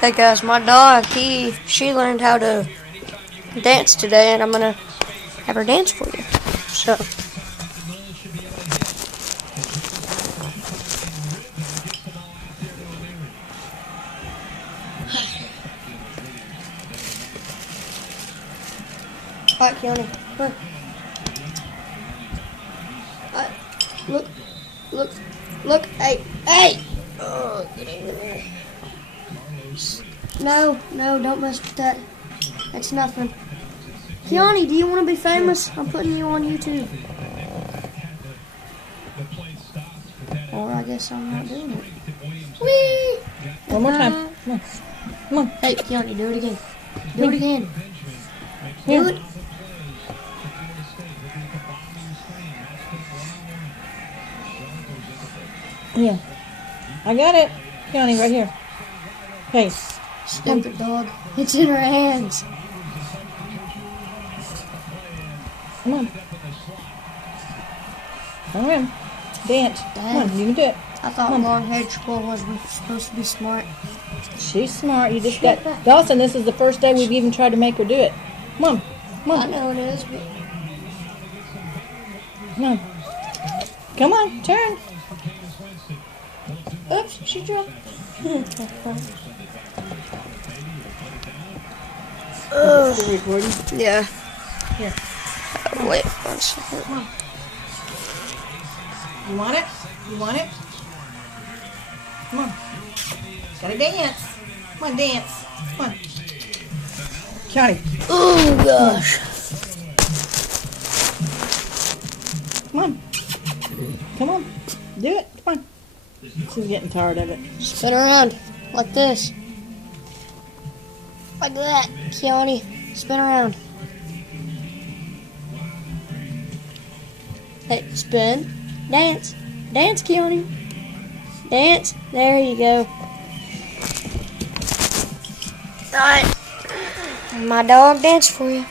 Hey guys, my dog, she learned how to dance today, and I'm gonna have her dance for you. So, all right, Keone, look. Look, hey! Oh, get in there. No, don't mess with that. That's nothing. Keone, do you want to be famous? I'm putting you on YouTube. Or I guess I'm not doing it. Whee! One more time. Come on. Come on. Hey, Keone, do it again. Do it again. Do it. Yeah. I got it. Keone, right here. Hey. Stupid dog. It's in her hands. Come on. Come on. Dance. Come on, you can do it. I thought long-haired chihuahuas were supposed to be smart. She's smart. You just got... Dawson, this is the first day we've even tried to make her do it. Come on. Come on. I know it is, but... Come on. Come on, turn. Oops, she dropped. Still recording? Yeah. Here. Wait one second. Come on. You want it? You want it? Come on. Gotta dance. Come on, dance. Come on. Keone. Oh, gosh. Come on. Come on. Do it. Come on. She's getting tired of it. Spin around. Like this. Like that. Keone, spin around. Hey, spin. Dance. Dance, Keone. Dance. There you go. Alright. My dog danced for you.